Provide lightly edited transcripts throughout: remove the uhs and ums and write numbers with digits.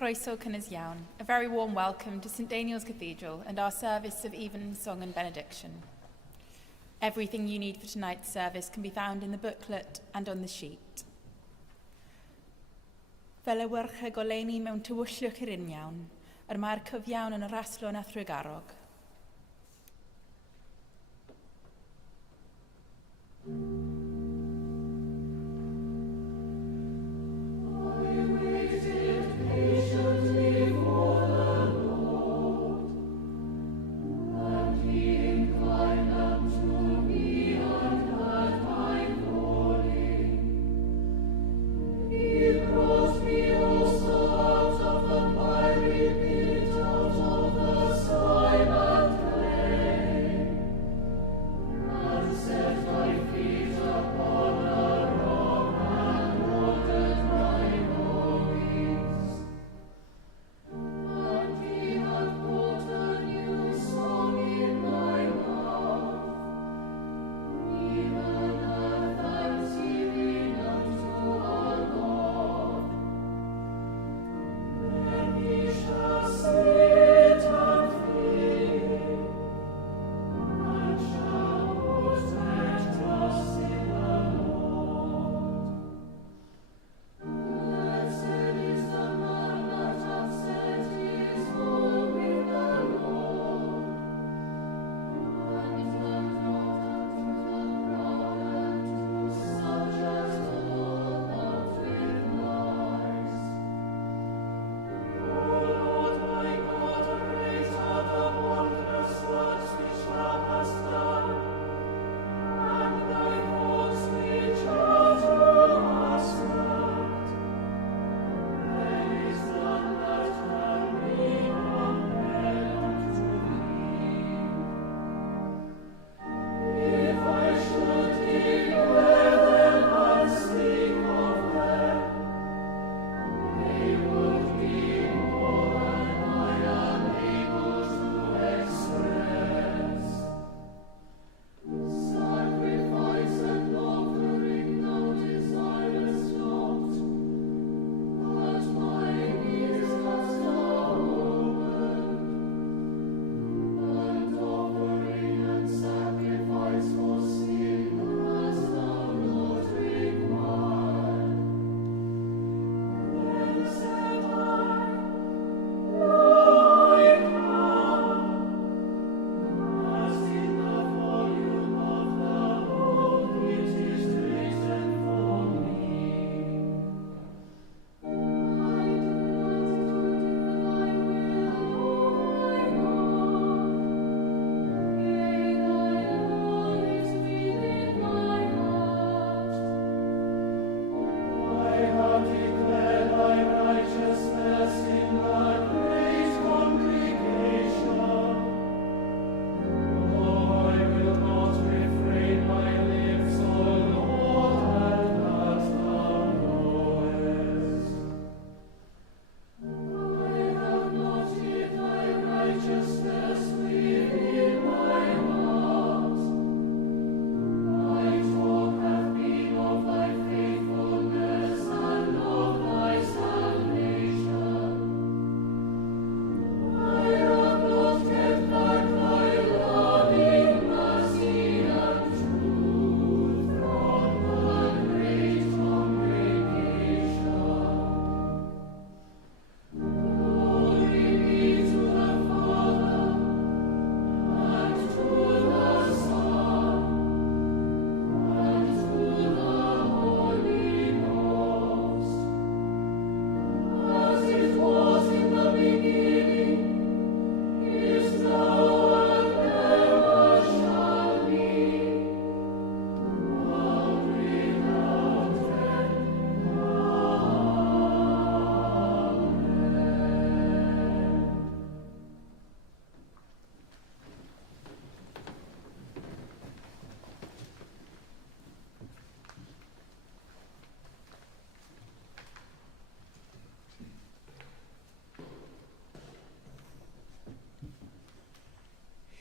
Croeso cynnes iawn. A very warm welcome to St Daniel's Cathedral and our service of evensong and benediction. Everything you need for tonight's service can be found in the booklet and on the sheet. Fel y wyrch y goleini mewn tywylliwch yr uniawn, yr mae'r cyfiawn yn y raslo na thrygarog.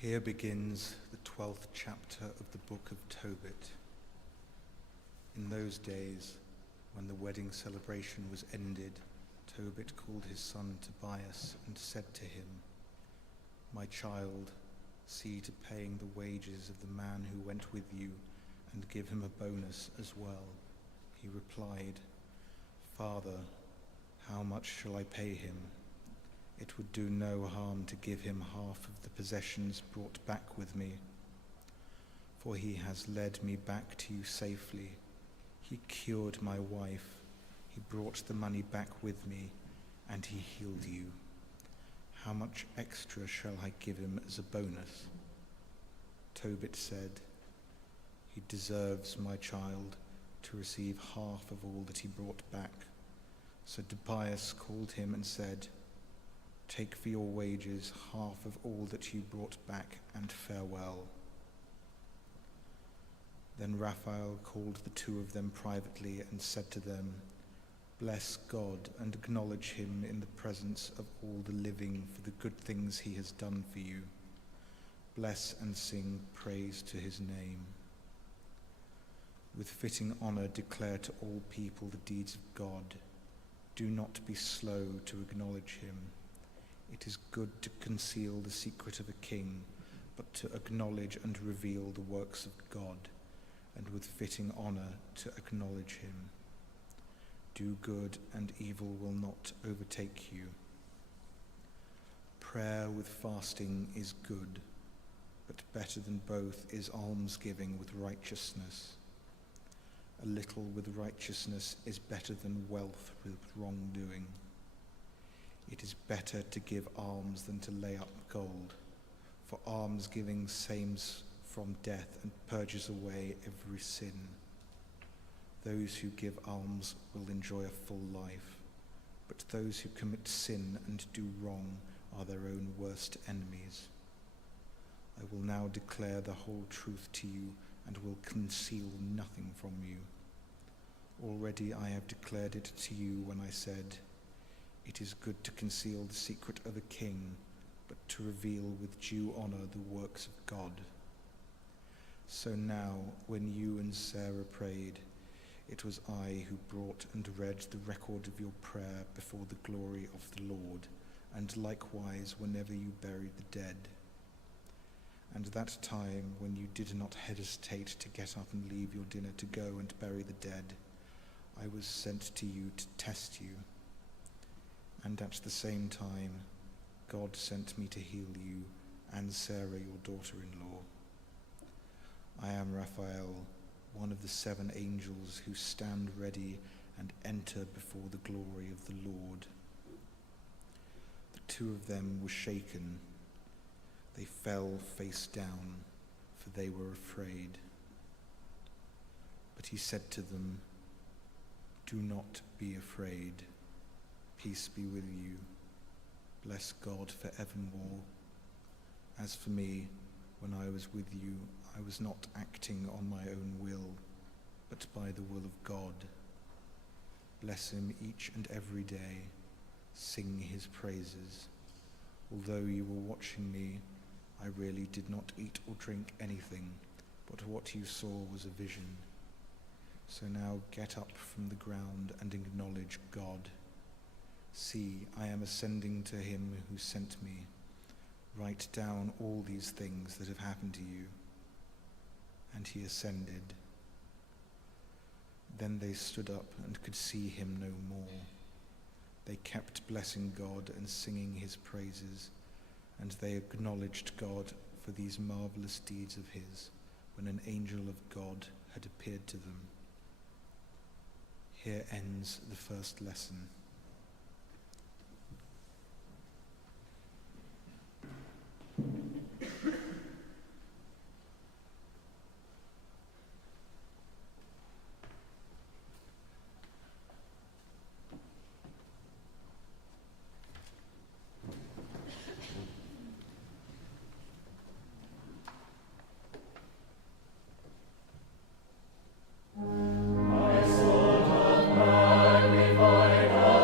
Here begins the 12th chapter of the book of Tobit. In those days, when the wedding celebration was ended, Tobit called his son Tobias and said to him, "My child, see to paying the wages of the man who went with you, and give him a bonus as well." He replied, "Father, how much shall I pay him? It would do no harm to give him half of the possessions brought back with me. For he has led me back to you safely. He cured my wife. He brought the money back with me, and he healed you. How much extra shall I give him as a bonus?" Tobit said, "He deserves, my child, to receive half of all that he brought back." So Tobias called him and said, "Take for your wages half of all that you brought back, and farewell." Then Raphael called the two of them privately and said to them, "Bless God and acknowledge him in the presence of all the living for the good things he has done for you. Bless and sing praise to his name. With fitting honor declare to all people the deeds of God. Do not be slow to acknowledge him. It is good to conceal the secret of a king, but to acknowledge and reveal the works of God, and with fitting honor to acknowledge him. Do good, and evil will not overtake you. Prayer with fasting is good, but better than both is almsgiving with righteousness. A little with righteousness is better than wealth with wrongdoing. It is better to give alms than to lay up gold, for almsgiving saves from death and purges away every sin. Those who give alms will enjoy a full life, but those who commit sin and do wrong are their own worst enemies. I will now declare the whole truth to you and will conceal nothing from you. Already I have declared it to you when I said, it is good to conceal the secret of a king, but to reveal with due honor the works of God. So now, when you and Sarah prayed, it was I who brought and read the record of your prayer before the glory of the Lord, and likewise whenever you buried the dead. And that time when you did not hesitate to get up and leave your dinner to go and bury the dead, I was sent to you to test you. And at the same time, God sent me to heal you and Sarah, your daughter-in-law. I am Raphael, one of the 7 angels who stand ready and enter before the glory of the Lord. The 2 of them were shaken. They fell face down, for they were afraid. But he said to them, "Do not be afraid. Peace be with you. Bless God forevermore. As for me, when I was with you, I was not acting on my own will, but by the will of God. Bless him each and every day. Sing his praises. Although you were watching me, I really did not eat or drink anything, but what you saw was a vision. So now get up from the ground and acknowledge God. See, I am ascending to him who sent me. Write down all these things that have happened to you." And he ascended. Then they stood up and could see him no more. They kept blessing God and singing his praises, and they acknowledged God for these marvelous deeds of his, when an angel of God had appeared to them. Here ends the first lesson. My soul doth magnify God.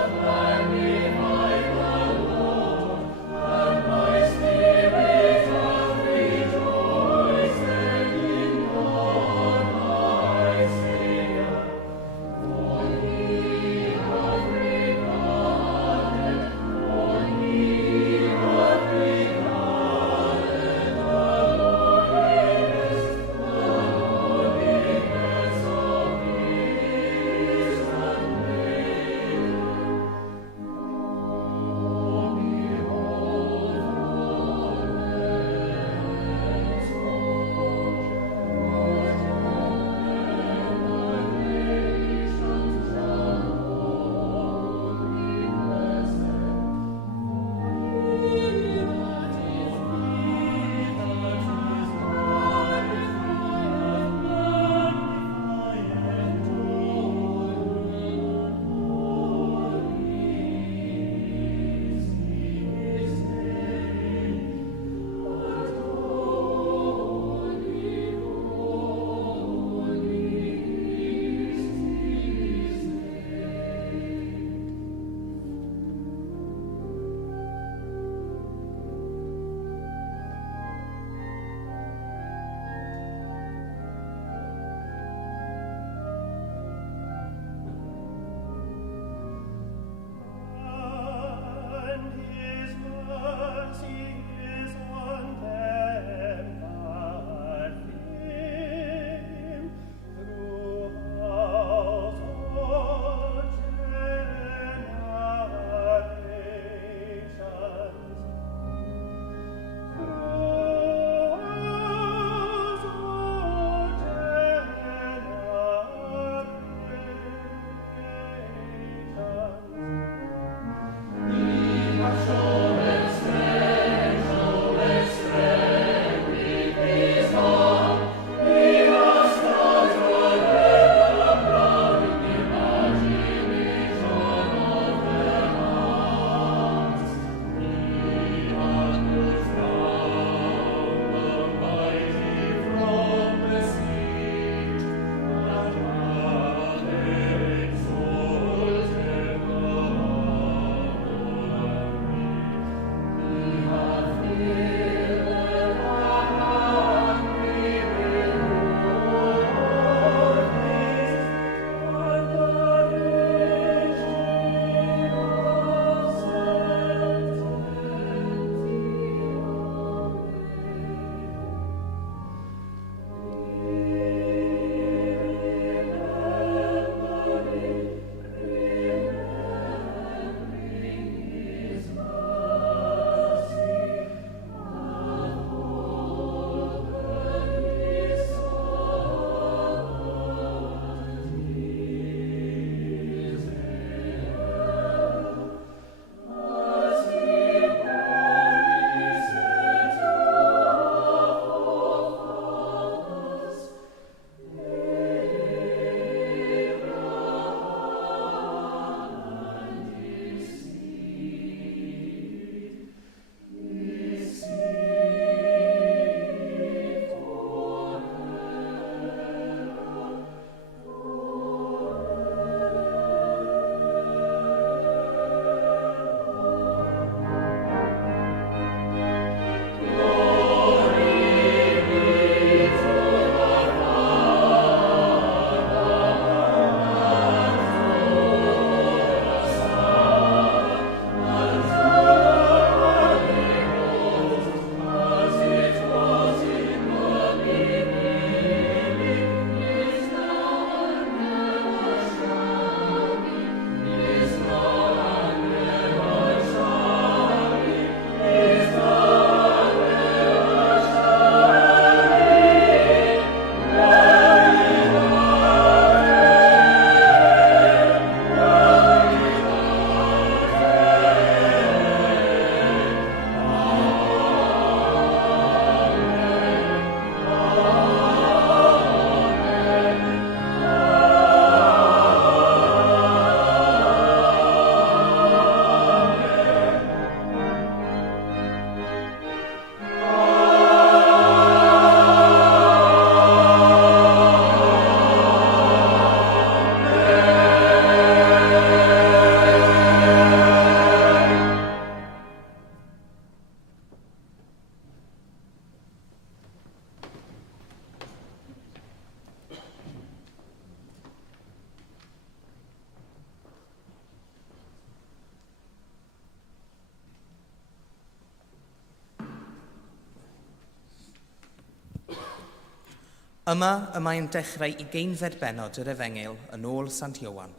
Yma y mae'n dechrau 20 bennod yr Efengyl yn ôl Sant Iowan.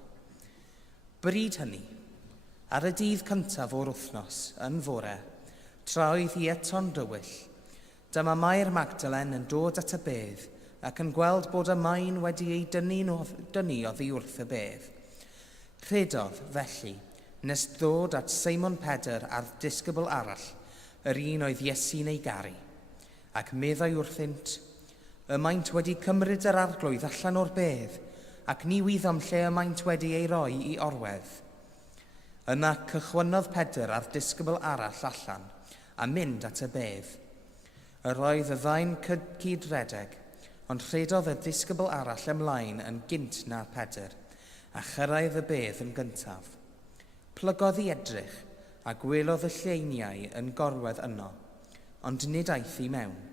Bryd hynny, ar y dydd cyntaf o'r wythnos yn fore, tra oedd hi eto'n dywyll, dyma Mair Magdalen yn dod at y bedd ac yn gweld bod y maen wedi ei dynnu oddi wrth y bedd. Credodd, felly, nes ddod at Seimon Pedr a'r disgybl arall, yr un oedd Iesu'n ei garu, ac meddai wrthynt, y maent wedi cymryd yr arglwydd allan o'r bedd, ac ni wyddom lle y maent wedi ei roi i orwedd. Yna cychwynnodd Pedr a'r disgybl arall allan, a mynd at y bedd. Yr oedd y ddau'n cydredeg, ond rhedodd y disgybl arall ymlaen yn gynt na Pedr, a chyrraedd y bedd yn gyntaf. Plygodd i edrych, a gwelodd y lleiniau yn gorwedd yno, ond nid aeth i mewn.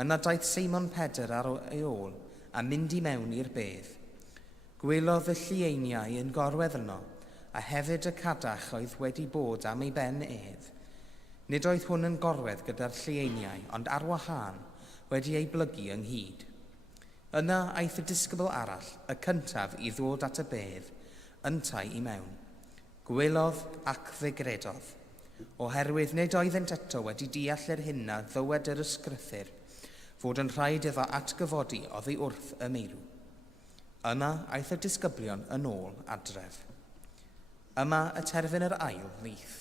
Yna daeth Seimon Pedr ar ei ôl a mynd i mewn i'r bedd. Gwelodd y lleiniau yn gorwedd yno, a hefyd y cadach oedd wedi bod am ei ben edd. Nid oedd hwn yn gorwedd gyda'r lleiniau, ond ar wahân wedi ei blygu ynghyd. Yna aeth y disgybl arall, y cyntaf i ddod at y bedd, yntai i mewn. Gwelodd ac ddegredodd, oherwydd nid oeddent eto wedi deall yr hynna ddywed yr ysgrythur, fod yn rhaid iddo atgyfodi oddi wrth y meirw. Yna aeth y disgyblion yn ôl adref. Yma y terfyn yr ail lith.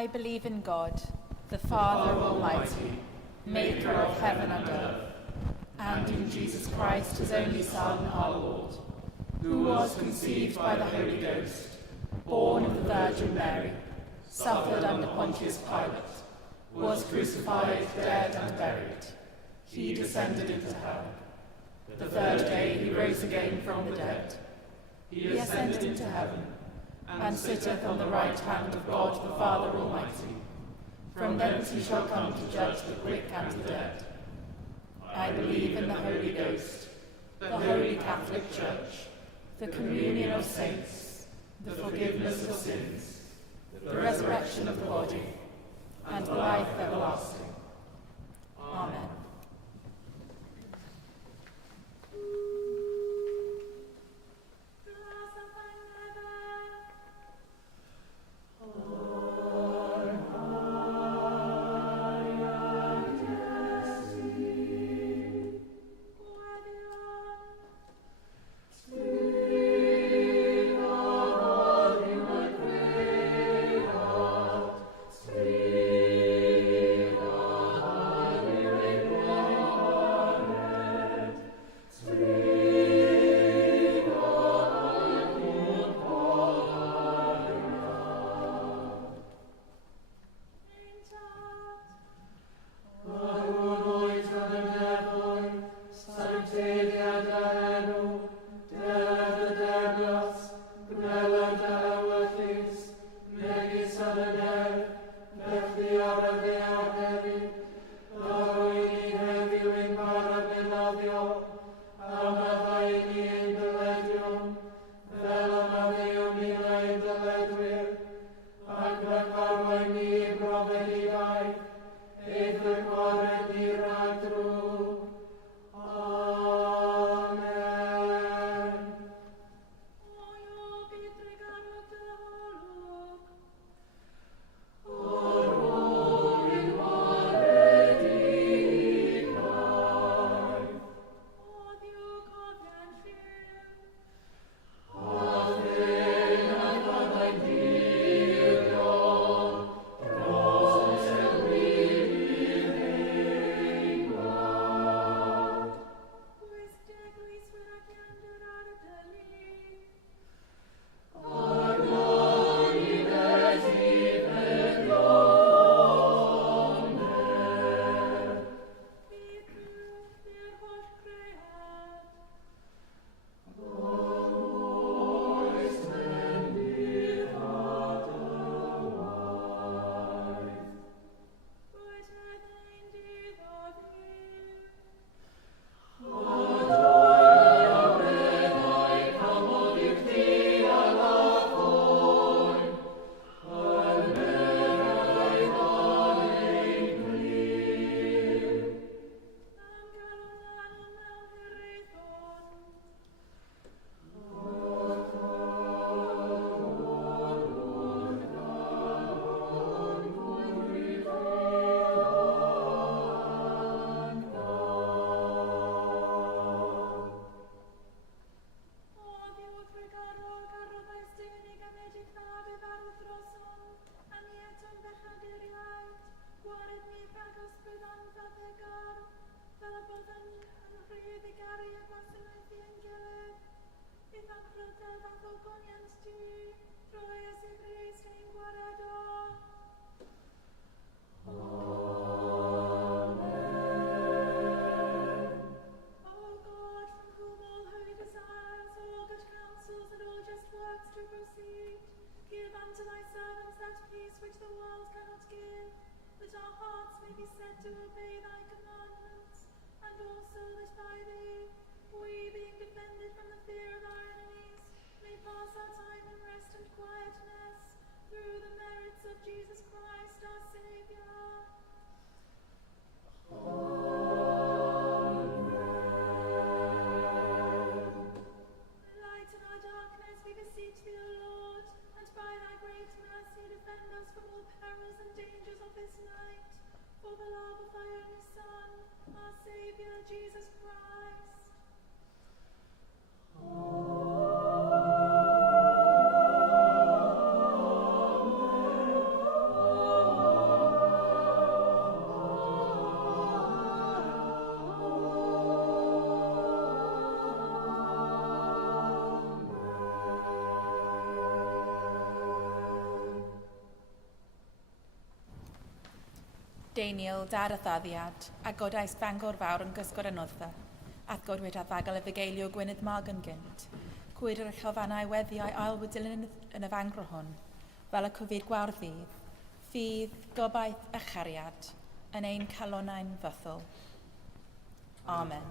I believe in God, the Father Almighty, maker of heaven and earth, and in Jesus Christ, his only Son, our Lord, who was conceived by the Holy Ghost, born of the Virgin Mary, suffered under Pontius Pilate, was crucified, dead, and buried. He descended into hell. The third day he rose again from the dead. He ascended into heaven, and sitteth on the right hand of God the Father Almighty. From thence he shall come to judge the quick and the dead. I believe in the Holy Ghost, the Holy Catholic Church, the communion of saints, the forgiveness of sins, the resurrection of the body, and life everlasting. Amen. Daniel, dar a thaddiad, a godais Bangor fawr yn gysgod anoddfa, ath godwyd a ddagal y fugeilio Gwynydd Mag yn gynt. Gwyd yr echel weddiau ail dilyn yn y fangro hon, fel y cofid gwardydd, ffydd, gobaith a chariad, yn ein calonau'n fythol. Amen.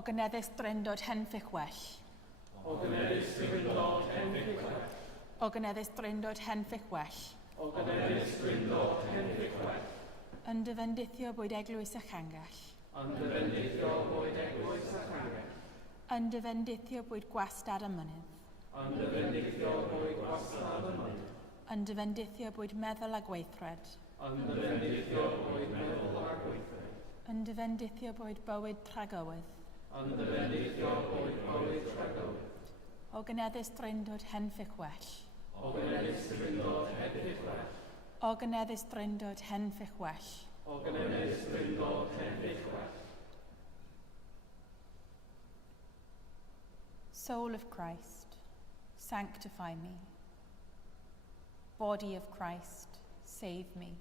O gyneddus dryndod henffych well. O gyneddus dryndod henffych well. O gyneddus dryndod henffych well. O gyneddus dryndod henffych well. Yn dyfendithio bwyd eglwys a changall. Yn dyfendithio bwyd eglwys a changell. Yn dyfendithio bwyd gwastad y mynydd. Yn dyfendithio bwyd gwastad y mynydd. Yn dyfendithio bwyd meddwl a gweithred. Yn dyfendithio bwyd meddwl a gweithred. Yn dyfendithio bwyd bywyd tragywydd. Yn dyfendithio bwyd bywyd tragywydd. O gyneddus dryndod henffych well. O gyneddus dryndod henffych well. O gyneddus dryndod henffych well. O gyneddus dryndod henffych well. Soul of Christ, sanctify me. Body of Christ, save me.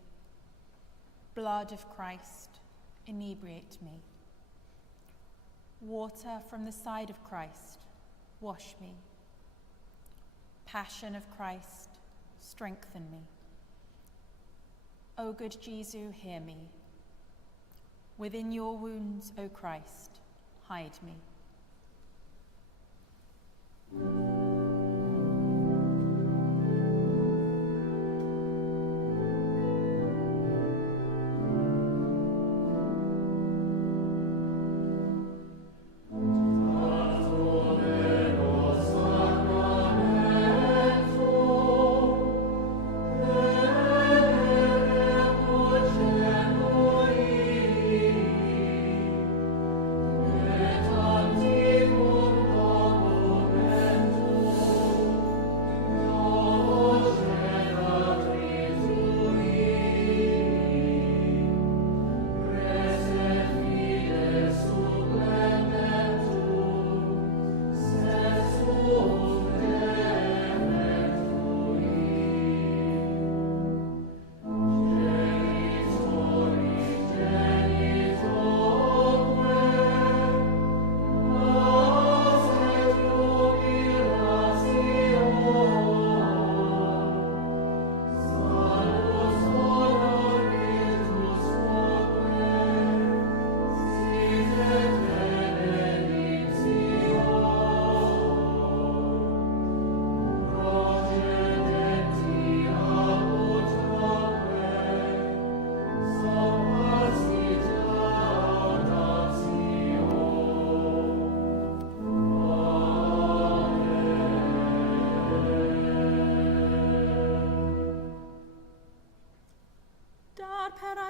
Blood of Christ, inebriate me. Water from the side of Christ, wash me. Passion of Christ, strengthen me. O good Jesus, hear me. Within your wounds, O Christ, hide me.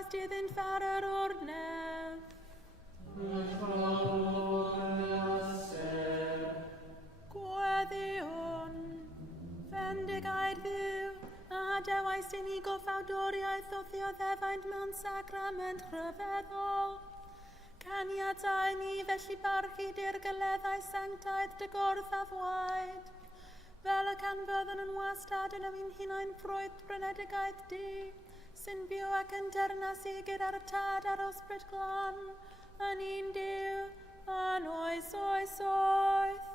Dydd yn ffarer o'r nef. Gweddiwn, fendigaid ddiw, a dewais i ni goffawdoriaeth o ddioddefaint mewn sacrament rhyfeddol. Caniatau ni felly barchu dirgeleddau sanctaidd dy gorff a fwaed, fel y canfydden yn wastad yn ymwyn hunain ffrwyth brynedigaeth di, sy'n byw ac yn dernasu gyda'r tad a'r ysbryd glân, yn un Duw, yn oes oes oes.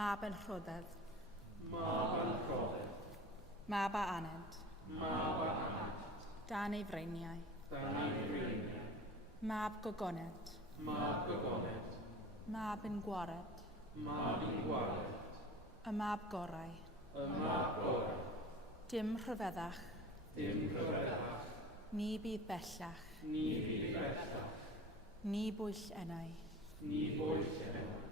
Mab yn rhoddedd. Mab yn rhoddedd. Mab a aned. Mab a anad. Dan ei freiniau. Dan ei freiniau. Mab gogoned. Mab gogoned. Mab yn gwared. Mab yn gwared. Y mab gorau. Y mab gorau. Dim rhyfeddach. Dim rhyfeddach. Ni bydd bellach. Ni fydd bellach. Ni bwyll enau. Ni bwyll enw.